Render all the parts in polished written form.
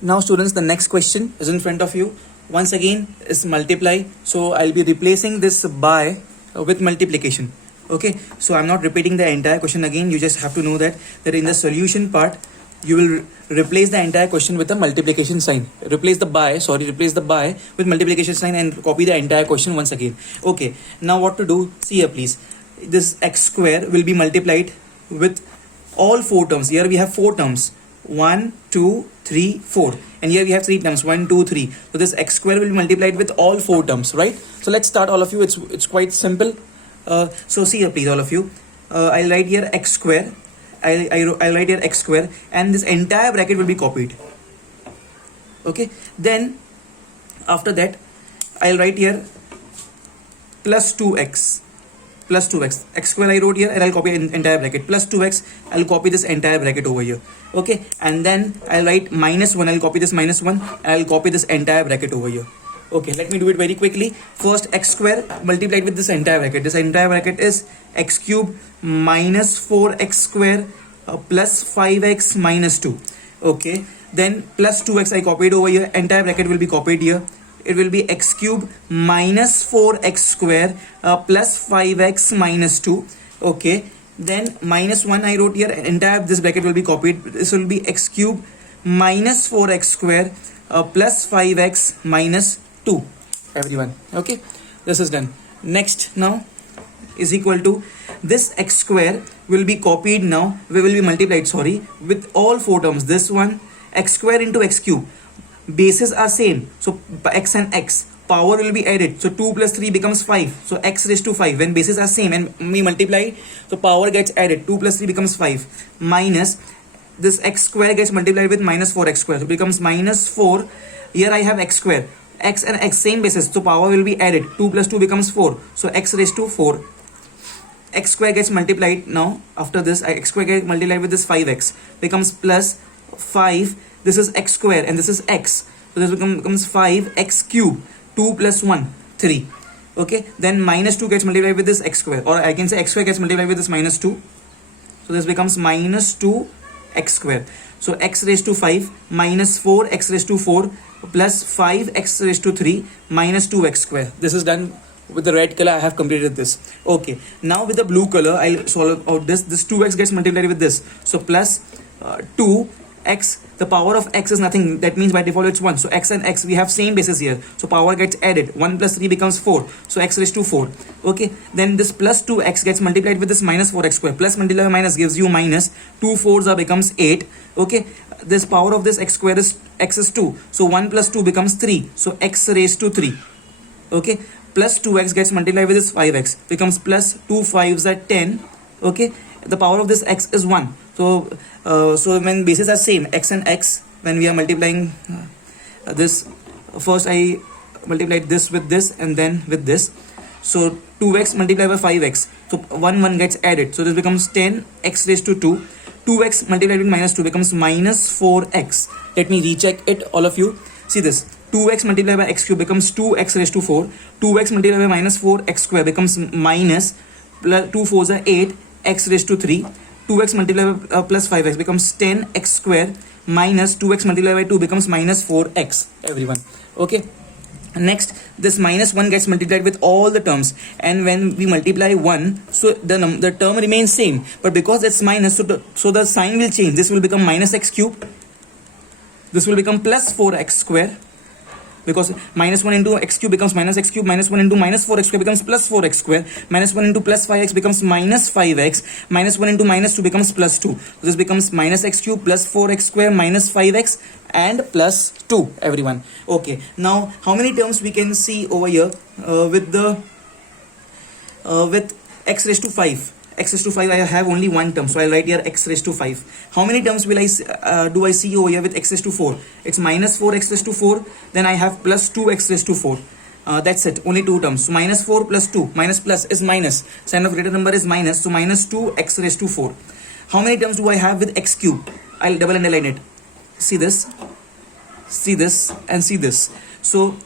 Now students, the next question is in front of you. Once again is multiply. So I'll be replacing this by with multiplication. Okay, so I'm not repeating the entire question again. You just have to know that in the solution part you will replace the entire question with a multiplication sign. Replace the by with multiplication sign and copy the entire question once again. Okay, now what to do? See here please. This x square will be multiplied with all four terms. Here we have four terms. 1, 2, 3, 4, and here we have three terms 1, 2, 3. So this x square will be multiplied with all four terms, right? So let's start, all of you. It's quite simple. So see here please, all of you. I'll write here x square. I'll write here x square, and this entire bracket will be copied. Okay, then after that I'll write here plus 2x. X square I wrote here, and I'll copy entire bracket. Plus 2x, I'll copy this entire bracket over here. Okay, and then I'll write minus 1. I'll copy this minus 1, and I'll copy this entire bracket over here. Okay, let me do it very quickly. First, x square multiplied with this entire bracket. This entire bracket is x cube minus 4x square plus 5x minus 2. Okay, then plus 2x I copied over here. Entire bracket will be copied here. It will be x cube minus 4x square plus 5x minus 2. Okay, then minus 1 I wrote here. Entire this bracket will be copied. This will be x cube minus 4x square plus 5x minus 2. Everyone, okay, this is done. Next now is equal to this x square will be copied now. We will be multiplied, with all four terms. This one, x square into x cube. Bases are same, so x and x, power will be added, so 2 plus 3 becomes 5, so x raised to 5. When bases are same and we multiply, so power gets added, 2 plus 3 becomes 5, minus this x square gets multiplied with minus 4x square, so it becomes minus 4. Here I have x square, x and x same bases, so power will be added, 2 plus 2 becomes 4, so x raised to 4. X square gets multiplied now. After this, x square gets multiplied with this 5x, becomes plus 5. This is x square and this is x, so this becomes 5x cube. 2 plus 1, 3. Okay, then minus 2 gets multiplied with this x square, or I can say x square gets multiplied with this minus 2, so this becomes minus 2 x square. So x raised to 5 minus 4 x raised to 4 plus 5 x raised to 3 minus 2 x square. This is done with the red color. I have completed this. Okay, now with the blue color I'll solve out this 2x gets multiplied with this, so plus 2x. The power of x is nothing, that means by default it's 1, so x and x we have same bases here, so power gets added, 1 plus 3 becomes 4, so x raised to 4. Okay, then this plus 2x gets multiplied with this minus 4x square. Plus multiplied minus gives you minus. 2 4s are becomes 8. Okay, this power of this x square is x is 2, so 1 plus 2 becomes 3, so x raised to 3. Okay, plus 2x gets multiplied with this 5x, becomes plus 2 5s are 10. Okay, the power of this x is 1. So when bases are same, x and x, when we are multiplying this, first I multiplied this with this and then with this, so 2x multiplied by 5x, so 1 gets added, so this becomes 10 x raised to 2. 2x multiplied with minus 2 becomes minus 4x. Let me recheck it, all of you. See this, 2x multiplied by x cube becomes 2x raised to 4. 2x multiplied by minus 4x square becomes minus, plus 2 4s are 8 x raised to 3. 2x multiplied by plus 5x becomes 10x square minus 2x multiplied by 2 becomes minus 4x. Everyone, okay. Next, this minus 1 gets multiplied with all the terms, and when we multiply 1, so the term remains same, but because it's minus, so the sign will change. This will become minus x cube. This will become plus 4x square, because minus 1 into x cube becomes minus x cube, minus 1 into minus 4x square becomes plus 4x square, minus 1 into plus 5x becomes minus 5x, minus 1 into minus 2 becomes plus 2. So this becomes minus x cube plus 4x square minus 5x and plus 2, everyone. Okay, now how many terms we can see over here with x raised to 5? X raised to 5, I have only one term, so I'll write here x raised to 5. How many terms will do I see over here with x raised to 4? It's minus 4x raised to 4, then I have plus 2x raised to 4. That's it, only two terms. So minus 4 plus 2, minus plus is minus, sign of greater number is minus, so minus 2x raised to 4. How many terms do I have with x cube? I'll double underline it. See this, and see this. So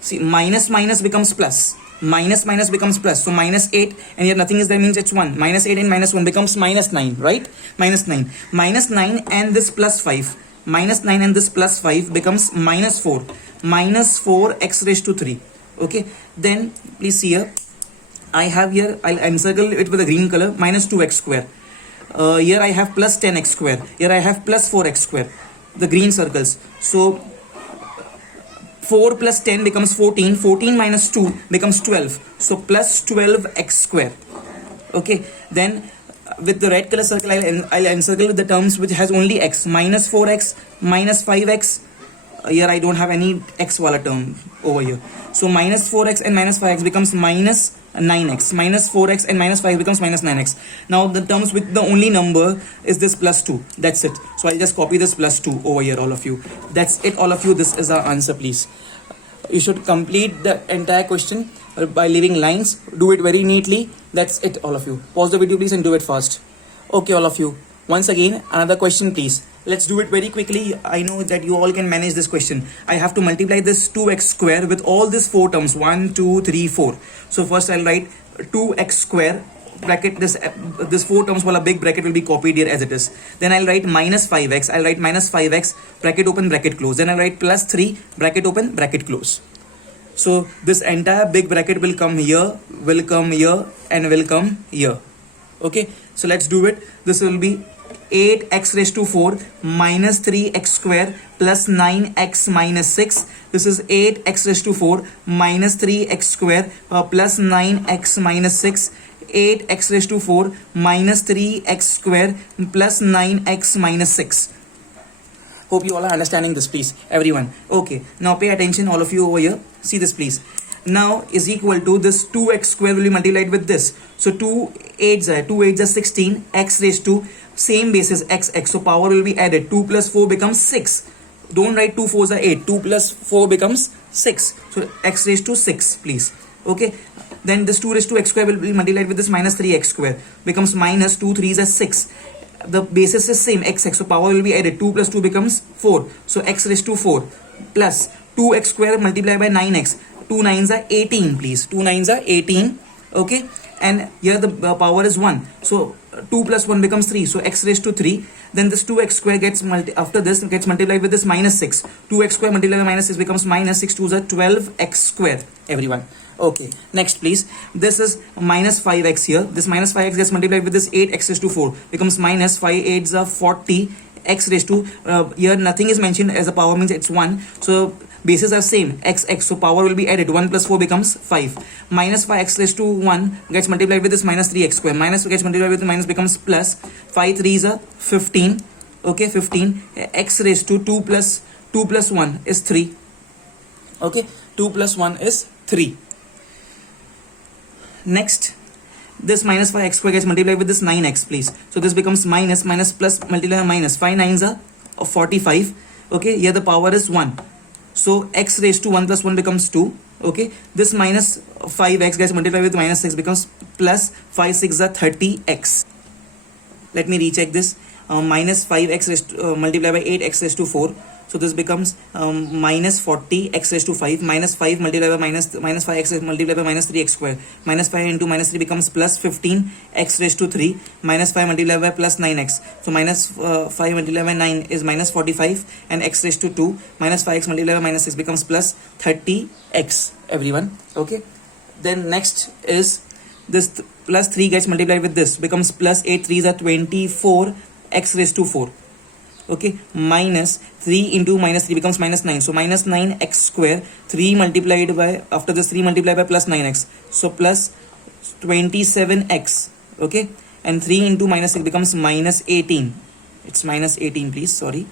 see, minus minus becomes plus, minus minus becomes plus, so minus 8, and here nothing is there, means it's 1. Minus 8 and minus 1 becomes minus 9, right? Minus 9 and this plus 5, minus 9 and this plus 5 becomes minus 4. Minus 4 x raised to 3. Okay, then please see here, I have here, I'll encircle it with a green color, minus 2x square. Here I have plus 10x square. Here I have plus 4x square. The green circles. So 4 plus 10 becomes 14. 14 minus 2 becomes 12. So plus 12x square. Okay, then with the red color circle, I'll encircle the terms which has only x. Minus 4x, minus 5x. Here I don't have any x wala term over here. So minus 4x and minus 5x becomes minus 9x. Minus 4x and minus 5 becomes minus 9x. Now the terms with the only number is this plus 2. That's it. So I'll just copy this plus 2 over here, all of you. That's it, all of you. This is our answer, please. You should complete the entire question by leaving lines. Do it very neatly. That's it, all of you. Pause the video, please, and do it fast. Okay, all of you. Once again, another question, please. Let's do it very quickly. I know that you all can manage this question. I have to multiply this 2x square with all these 4 terms. 1, 2, 3, 4. So first I'll write 2x square. Bracket this 4 terms while a big bracket will be copied here as it is. Then I'll write minus 5x. I'll write minus 5x, bracket open, bracket close. Then I'll write plus 3, bracket open, bracket close. So this entire big bracket will come here, and will come here. Okay, so let's do it. This will be 8x raised to 4 minus 3x square plus 9x minus 6. This is 8x raised to 4 minus 3x square plus 9x minus 6. 8x raised to 4 minus 3x square plus 9x minus 6. Hope you all are understanding this, please, everyone. Okay, now pay attention, all of you over here. See this, please. Now is equal to this 2x square will be multiplied with this. So 2 8s are 16, x raised to same basis x. So power will be added. 2 plus 4 becomes 6. Don't write 2 4s are 8. 2 plus 4 becomes 6. So x raised to 6, please. Okay. Then this 2 raised to x square will be multiplied with this minus 3x square. Becomes minus 2 3s are 6. The basis is same x. So power will be added. 2 plus 2 becomes 4. So x raised to 4 plus 2x square multiplied by 9x. 2 9s are 18, please. 2 9s are 18. Okay. And here the power is 1. So 2 plus 1 becomes 3. So x raised to 3. Then this 2x square gets after this gets multiplied with this minus 6. 2x square multiplied by minus 6 becomes minus 6 2s are 12x square, everyone. Okay, next please. This is minus 5x here. This minus 5x gets multiplied with this 8x raised to 4. Becomes minus 5 8s are 40 x raised to here nothing is mentioned as a power, means it's 1. So bases are same x. So power will be added. 1 plus 4 becomes 5. Minus 5x raised to 1 gets multiplied with this minus 3x square. Minus gets multiplied with the minus becomes plus. 5 3s are 15. Okay, 15. X raised to 2 plus 1 is 3. Okay, 2 plus 1 is 3. Next, this minus 5x square gets multiplied with this 9x, please. So this becomes minus plus multiply minus. 5 9s are 45. Okay, here the power is 1. So x raised to 1 plus 1 becomes 2. Okay, this minus 5x gets multiplied with minus 6 becomes plus 5 6 are 30x. Let me recheck this. Minus 5x raised to, multiplied by 8x raised to 4. So this becomes minus 40 x raised to 5. Minus 5 multiplied by minus 5x multiplied by minus 3x square. Minus 5 into minus 3 becomes plus 15 x raised to 3. Minus 5 multiplied by plus 9x. So minus 5 multiplied by 9 is minus 45 and x raised to 2. Minus 5x multiplied by minus 6 becomes plus 30x, everyone. Okay. Then next is this plus 3 gets multiplied with this becomes plus 8 3s are 24 x raised to 4. Okay, minus 3 into minus 3 becomes minus 9. So minus 9x square. 3 multiplied by, after this 3 multiplied by plus 9x. So plus 27x. Okay, and 3 into minus 6 becomes minus 18. It's minus 18, please, sorry.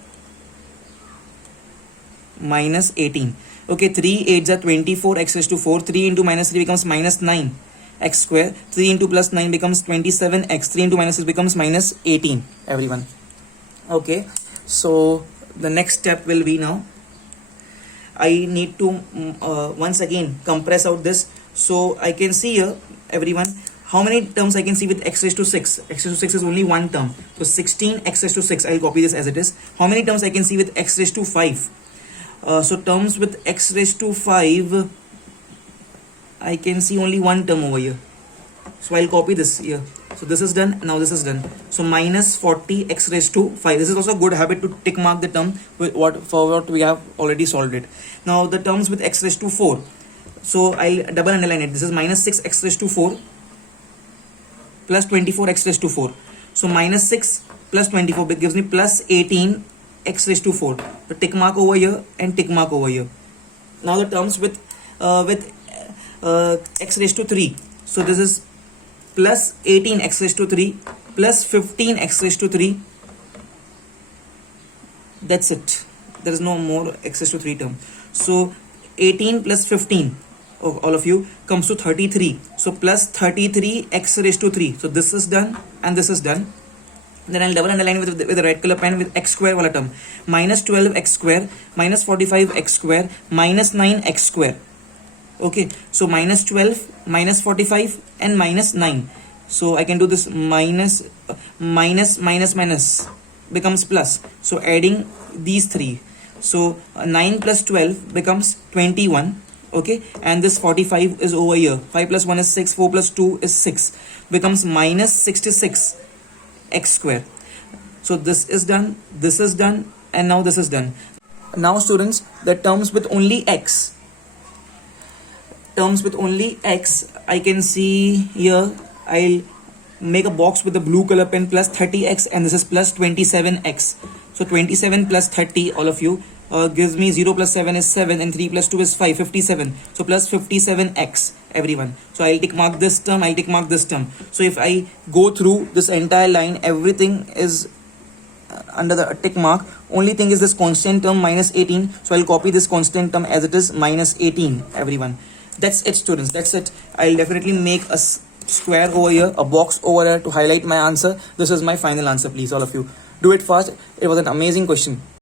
Minus 18. Okay, 3 8s are 24 x raised to 4. 3 into minus 3 becomes minus 9 x square. 3 into plus 9 becomes 27x. 3 into minus 6 becomes minus 18, everyone. Okay, so the next step will be now I need to once again compress out this. So I can see here, everyone, how many terms I can see with x raised to 6. X raised to 6 is only one term. So 16 x raised to 6. I'll copy this as it is. How many terms I can see with x raised to 5? So terms with x raised to 5, I can see only one term over here. So I'll copy this here. So this is done. Now this is done. So minus 40 x raised to 5. This is also a good habit to tick mark the term with what we have already solved it. Now the terms with x raised to 4. So I'll double underline it. This is minus 6 x raised to 4 plus 24 x raised to 4. So minus 6 plus 24 gives me plus 18 x raised to 4. So tick mark over here and tick mark over here. Now the terms with x raised to 3. So this is plus 18 x raised to 3 plus 15 x raised to 3. That's it. There is no more x raised to 3 term. So 18 plus 15 of all of you comes to 33. So plus 33 x raised to 3. So this is done and this is done. Then I'll double underline with the red color pen with x square wala term. Minus 12 x square, minus 45 x square, minus 9 x square. Okay, so minus 12, minus 45 and minus 9. So I can do this minus becomes plus. So adding these three. So 9 plus 12 becomes 21. Okay, and this 45 is over here. 5 plus 1 is 6, 4 plus 2 is 6. Becomes minus 66 x square. So this is done, and now this is done. Now students, the terms with only x, I can see here. I'll make a box with the blue color pen plus 30x, and this is plus 27x. So 27 plus 30, all of you, gives me 0 plus 7 is 7 and 3 plus 2 is 5, 57. So plus 57x, everyone. So I'll tick mark this term, I'll tick mark this term. So if I go through this entire line, everything is under the tick mark. Only thing is this constant term minus 18. So I'll copy this constant term as it is minus 18, everyone. That's it, students. That's it. I'll definitely make a square over here, a box over here to highlight my answer. This is my final answer, please, all of you. Do it fast. It was an amazing question.